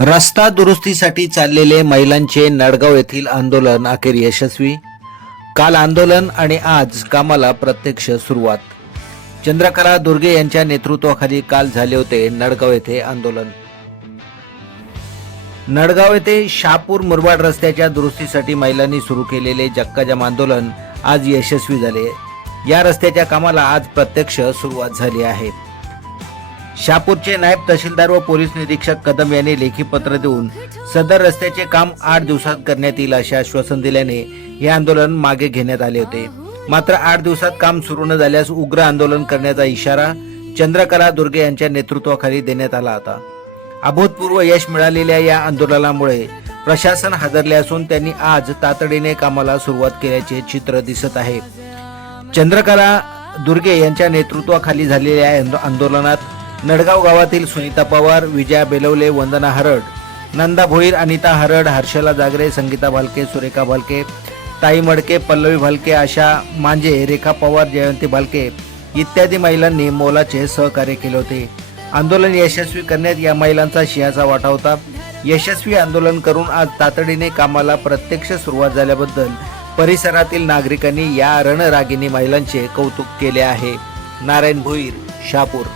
रस्ता दुरुस्तीसाठी चाललेले महिलांचे नडगाव येथील आंदोलन अखेर यशस्वी। काल आंदोलन आणि आज कामाला प्रत्यक्ष सुरुवात। चंद्रकला दुर्गे यांच्या नेतृत्वाखाली काल झाले होते नडगाव येथे आंदोलन। नडगाव येथे शहापूर मुरबाड रस्त्याच्या दुरुस्तीसाठी महिलांनी सुरू केलेले चक्काजाम आंदोलन आज यशस्वी झाले। या रस्त्याच्या कामाला आज प्रत्यक्ष सुरुवात झाली आहे। शहापूरचे नायब तहसीलदार व पोलीस निरीक्षक कदम यांनी लेखी पत्र देऊन सदर रस्त्याचे काम 8 दिवसात करण्यात येईल असे आश्वासन दिल्याने हे आंदोलन मागे घेण्यात आले होते। मात्र 8 दिवसात काम सुरू न झाल्यास उग्र आंदोलन करण्याचा इशारा चंद्रकला दुर्गे यांच्या नेतृत्वाखाली देण्यात आला होता। अभूतपूर्व यश मिळालेल्या या आंदोलनामुळे प्रशासन हादरले असून त्यांनी आज तातडीने कामाला सुरुवात केल्याचे चित्र दिसत आहे। चंद्रकला दुर्गे यांच्या नेतृत्वाखाली झालेल्या आंदोलनात नडगाव गावातील सुनीता पवार, विजया बेलवले, वंदना हरड, नंदा भोईर, अनिता हरड, हर्षला जागरे, संगीता भालके, सुरेखा भालके, ताई मडके, पल्लवी भालके, आशा मांजे, रेखा पवार, जयंती भालके इत्यादी महिलांनी मोलाचे सहकार्य केले होते। आंदोलन यशस्वी करण्यात या महिलांचा सिंहाचा वाटा होता। यशस्वी आंदोलन करून आज तातडीने कामाला प्रत्यक्ष सुरुवात झाल्याबद्दल परिसरातील नागरिकांनी या रणरागिणी महिलांचे कौतुक केले आहे। नारायण भोईर, शहापूर।